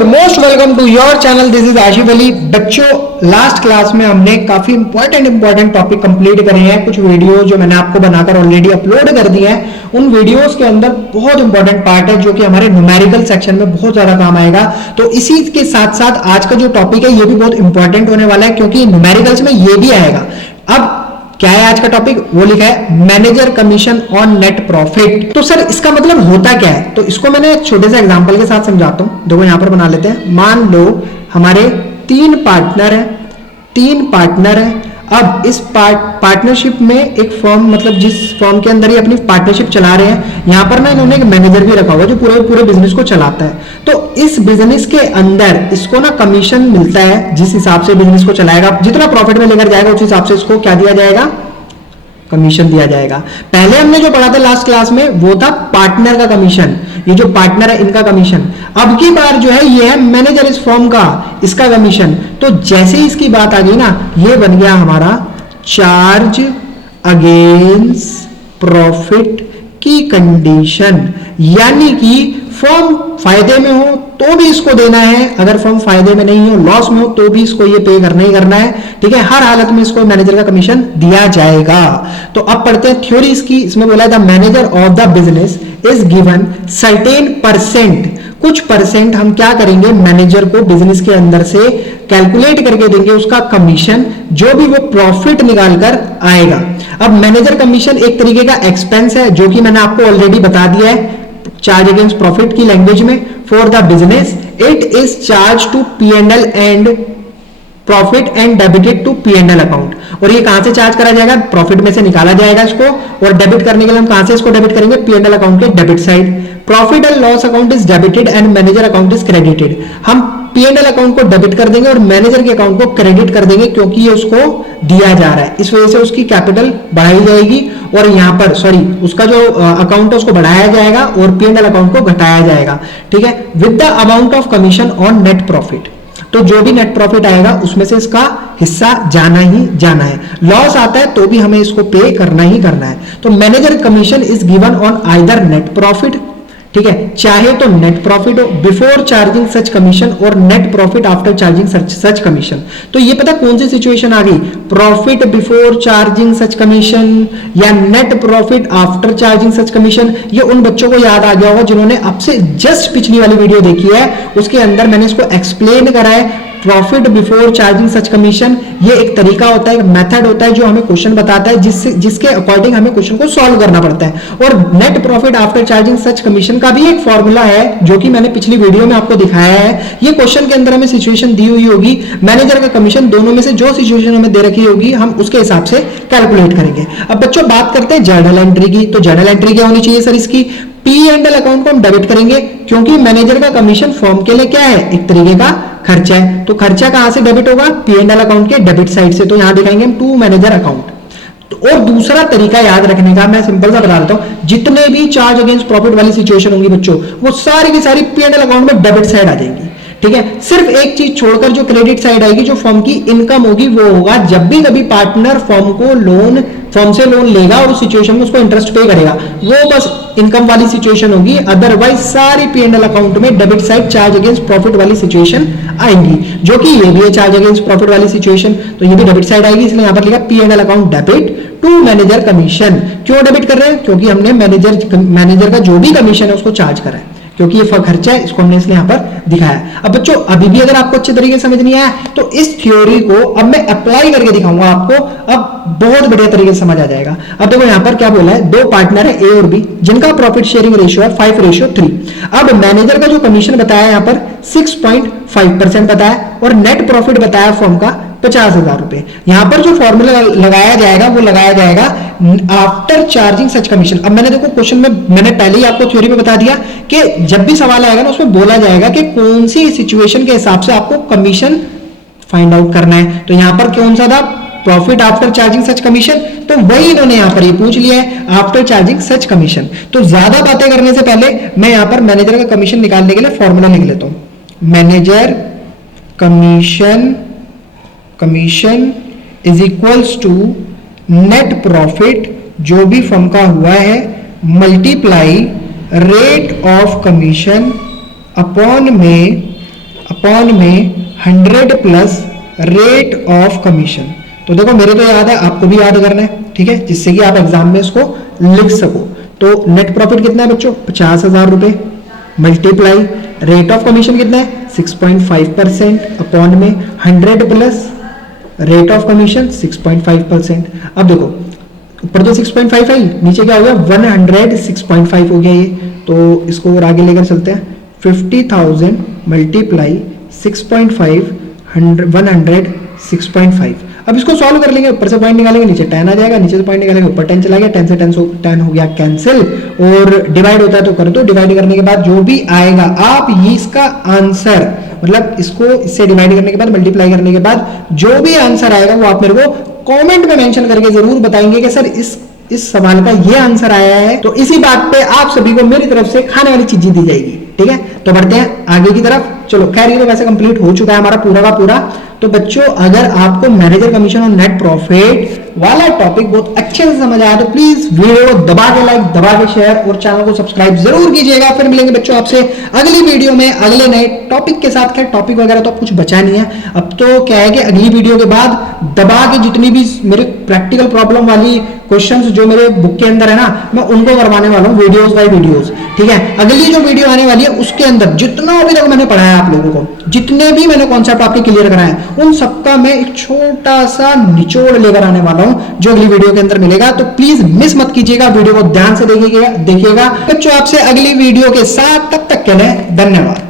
और most welcome to your channel. This is Asif Ali. बच्चों, last class में हमने काफी इंपॉर्टेंट टॉपिक कंप्लीट करे हैं। कुछ वीडियो जो मैंने आपको बनाकर ऑलरेडी अपलोड कर दिए हैं, उन वीडियोस के अंदर बहुत इंपॉर्टेंट पार्ट है जो कि हमारे न्यूमेरिकल सेक्शन में बहुत ज्यादा काम आएगा। तो इसी के साथ साथ आज का जो टॉपिक है ये भी बहुत इंपॉर्टेंट होने वाला है, क्योंकि न्यूमेरिकल्स में ये भी आएगा। अब क्या है आज का टॉपिक? वो लिखा है manager commission on net profit. तो सर इसका मतलब होता क्या है? तो इसको मैंने एक छोटे से एग्जांपल के साथ समझाता हूं। देखो यहां पर बना लेते हैं। मान लो हमारे तीन पार्टनर हैं। अब इस पार्टनरशिप में एक फर्म, मतलब जिस फर्म के अंदर ये अपनी पार्टनरशिप चला रहे हैं, यहां पर ना इन्होंने एक मैनेजर भी रखा हुआ जो पूरे बिजनेस को चलाता है। तो इस बिजनेस के अंदर इसको ना कमीशन मिलता है। जिस हिसाब से बिजनेस को चलाएगा, जितना प्रॉफिट में लेकर जाएगा उस हिसाब से इसको क्या दिया जाएगा? कमीशन दिया जाएगा। पहले हमने जो पढ़ा था लास्ट क्लास में वो था पार्टनर का कमीशन, ये जो पार्टनर है इनका कमीशन। अब की बार जो है ये है मैनेजर इस फर्म का, इसका कमीशन। तो जैसे ही इसकी बात आ गई ना, ये बन गया हमारा चार्ज अगेंस्ट प्रॉफिट की कंडीशन। यानी कि फर्म फायदे में हो तो भी इसको देना है, अगर फर्म फायदे में नहीं हो, लॉस में हो, तो भी इसको ये पे करना ही करना है। ठीक है, हर हालत में इसको मैनेजर का कमीशन दिया जाएगा। तो अब पढ़ते हैं थ्योरी इसकी। इसमें बोला है the manager of the business is given certain percent, कुछ परसेंट हम क्या करेंगे, मैनेजर को बिजनेस के अंदर से कैलकुलेट करके देंगे उसका कमीशन, जो भी वो प्रॉफिट निकाल कर आएगा। अब मैनेजर कमीशन एक तरीके का एक्सपेंस है, जो कि मैंने आपको ऑलरेडी बता दिया है चार्ज अगेंस्ट प्रॉफिट की लैंग्वेज में। For the business it is charge to P&L and profit and debited to P&L account. और ये कहां से चार्ज करा जाएगा? प्रॉफिट में से निकाला जाएगा इसको, और डेबिट करने के लिए हम कहां से इसको डेबिट करेंगे? P&L अकाउंट के debit side. Profit and loss account is debited and manager account is credited. हम P&L अकाउंट को डेबिट कर देंगे और मैनेजर के अकाउंट को क्रेडिट कर देंगे, क्योंकि ये उसको दिया जा रहा है। इस वजह से उसकी कैपिटल बढ़ाई जाएगी, और यहां पर उसका जो अकाउंट है उसको बढ़ाया जाएगा और P&L अकाउंट को घटाया जाएगा। ठीक है, with the amount of commission on net profit. तो जो भी नेट प्रॉफिट आएगा उसमें से इसका हिस्सा जाना ही जाना है। लॉस आता है तो भी हमें इसको पे करना ही करना है। तो manager commission is given on either net profit, ठीक है, चाहे तो नेट प्रॉफिट हो बिफोर चार्जिंग सच कमीशन और net profit after charging such commission. तो ये पता कौन सी सिचुएशन आ गई? Profit before charging such commission या net profit after charging such commission. ये उन बच्चों को याद आ गया होगा जिन्होंने अब से जस्ट पिछली वाली वीडियो देखी है, उसके अंदर मैंने इसको एक्सप्लेन करा है। Profit before charging such commission ये एक तरीका होता है, एक मेथड होता है जो हमें क्वेश्चन बताता है, जिसके अकॉर्डिंग हमें क्वेश्चन को सॉल्व करना पड़ता है। और net profit after charging such commission का भी एक फॉर्मूला है जो कि मैंने पिछली वीडियो में आपको दिखाया है। ये क्वेश्चन के अंदर हमें सिचुएशन दी हुई होगी, मैनेजर का कमीशन, दोनों में से जो सिचुएशन हमें दे रखी होगी हम उसके हिसाब से कैलकुलेट करेंगे। अब बच्चों बात करते हैं जर्नल एंट्री की। तो जर्नल एंट्री क्या होनी चाहिए सर? इसकी P&L अकाउंट को हम डेबिट करेंगे, क्योंकि मैनेजर का कमीशन फर्म के लिए क्या है? एक तरीके का खर्चा है। तो खर्चा कहां से डेबिट होगा? P&L अकाउंट के डेबिट साइड से। तो यहां दिखाएंगे हम टू मैनेजर अकाउंट। और दूसरा तरीका याद रखने का मैं सिंपल सा बता देता हूं, जितने भी चार्ज अगेंस्ट प्रॉफिट वाली सिचुएशन होंगी बच्चों, वो सारी की सारी P&L अकाउंट में डेबिट साइड आ जाएंगी। ठीक है, सिर्फ एक चीज छोड़कर जो क्रेडिट साइड आएगी, जो फर्म की इनकम होगी, वो होगा जब भी कभी पार्टनर फर्म से लोन लेगा और उस सिचुएशन में उसको इंटरेस्ट पे करेगा, वो बस इनकम वाली सिचुएशन होगी। अदरवाइज सारी P&L अकाउंट में debit side charge against profit वाली सिचुएशन आएंगी, जो कि ये भी है चार्ज अगेंस्ट प्रॉफिट वाली सिचुएशन। तो ये भी डेबिट साइड आएगी, इसलिए यहां पर लिखा P&L account debit to manager commission. क्यों डेबिट कर रहे हैं? क्योंकि हमने मैनेजर का जो भी कमीशन है उसको चार्ज करा है, क्योंकि ये खर्चा है, इसको हमने इसलिए यहां पर दिखाया। अब बच्चों अभी भी अगर आपको अच्छे तरीके से समझ नहीं आया तो इस थ्योरी को अब मैं अप्लाई करके दिखाऊंगा आपको, अब बहुत बढ़िया तरीके से समझ आ जाएगा। अब देखो यहां पर क्या बोला है, दो पार्टनर है A और B, जिनका प्रॉफिट शेयरिंग रेशियो है 5:3। अब मैनेजर का जो कमीशन बताया यहां पर 6.5% बताया, और नेट प्रॉफिट बताया फर्म का 50,000 रुपए। यहां पर जो फॉर्मूला लगाया जाएगा वो लगाया जाएगा आफ्टर चार्जिंग सच कमीशन। अब मैंने देखो क्वेश्चन में मैंने पहले ही आपको थ्योरी में बता दिया कि जब भी सवाल आएगा ना उसमें बोला जाएगा कि कौन सी सिचुएशन के हिसाब से आपको कमीशन फाइंड आउट करना है। तो यहां पर कौन सा था? Profit after charging such commission. तो वही इन्होंने यहां पर ये पूछ लिया है, आफ्टर चार्जिंग सच कमीशन। तो ज्यादा बातें करने से पहले मैं यहां पर मैनेजर का कमीशन निकालने के लिए फॉर्मूला लिख लेता हूं। Manager commission is equals to net profit जो भी फर्म का हुआ है multiply rate of commission upon में अपॉन में 100 प्लस रेट ऑफ कमीशन। तो देखो मेरे तो याद है, आपको भी याद करना है, ठीक है, जिससे कि आप एग्जाम में इसको लिख सको। तो नेट प्रॉफिट कितना है बच्चों, 50,000 रुपए, मल्टीप्लाई रेट ऑफ कमीशन कितना है 6.5% अपॉन में 100 प्लस रेट ऑफ कमीशन 6.5%। अब देखो ऊपर तो 6.5 आई, नीचे क्या हो गया 106.5 हो गया ये। तो इसको और आगे लेकर चलते हैं, 50,000 मल्टीप्लाई 6.5 106.5। अब इसको सॉल्व कर लेंगे, ऊपर से पॉइंट निकालेंगे नीचे 10 आ जाएगा, नीचे से पॉइंट निकालेंगे ऊपर 10 चला गया, 10 से 10 हो गया कैंसिल, और डिवाइड होता है तो कर दो। डिवाइड करने के बाद जो भी आएगा आप ये इसका आंसर, मतलब इसको इससे डिवाइड करने के बाद मल्टीप्लाई करने के बाद जो भी आंसर आएगा वो आप मेरे को कमेंट में मेंशन करके जरूर बताएंगे कि सर इस सवाल का ये आंसर आया है। तो इसी बात पे आप सभी को मेरी तरफ से खाने वाली चीजें दी जाएगी, ठीक है। तो बढ़ते हैं आगे की तरफ। चलो खैर ये तो वैसे कंप्लीट हो चुका है हमारा पूरा का पूरा। तो बच्चों अगर आपको मैनेजर कमीशन और नेट प्रॉफिट वाला टॉपिक बहुत अच्छे से समझ आया तो प्लीज वीडियो को दबा के लाइक, दबा के शेयर और चैनल को सब्सक्राइब जरूर कीजिएगा। फिर मिलेंगे बच्चों आपसे अगली वीडियो में अगले नए टॉपिक के साथ। खैर टॉपिक वगैरह तो अब कुछ बचा नहीं है, अब तो क्या है कि अगली वीडियो के बाद दबा के जितनी भी मेरे प्रैक्टिकल प्रॉब्लम वाली क्वेश्चंस जो मेरे बुक के अंदर है ना, मैं उनको करवाने वाला हूँ वीडियोस बाय वीडियोस, ठीक है। अगली जो वीडियो आने वाली है उसके अंदर जितना अभी तक मैंने पढ़ाया आप लोगों को, जितने भी मैंने कॉन्सेप्ट आपके क्लियर कराए उन सबका मैं एक छोटा सा निचोड़ लेकर आने वाला हूं जो अगली वीडियो के अंदर मिलेगा। तो प्लीज मिस मत कीजिएगा, वीडियो को ध्यान से देखिएगा बच्चों। आपसे अगली वीडियो के साथ, तब तक के लिए धन्यवाद।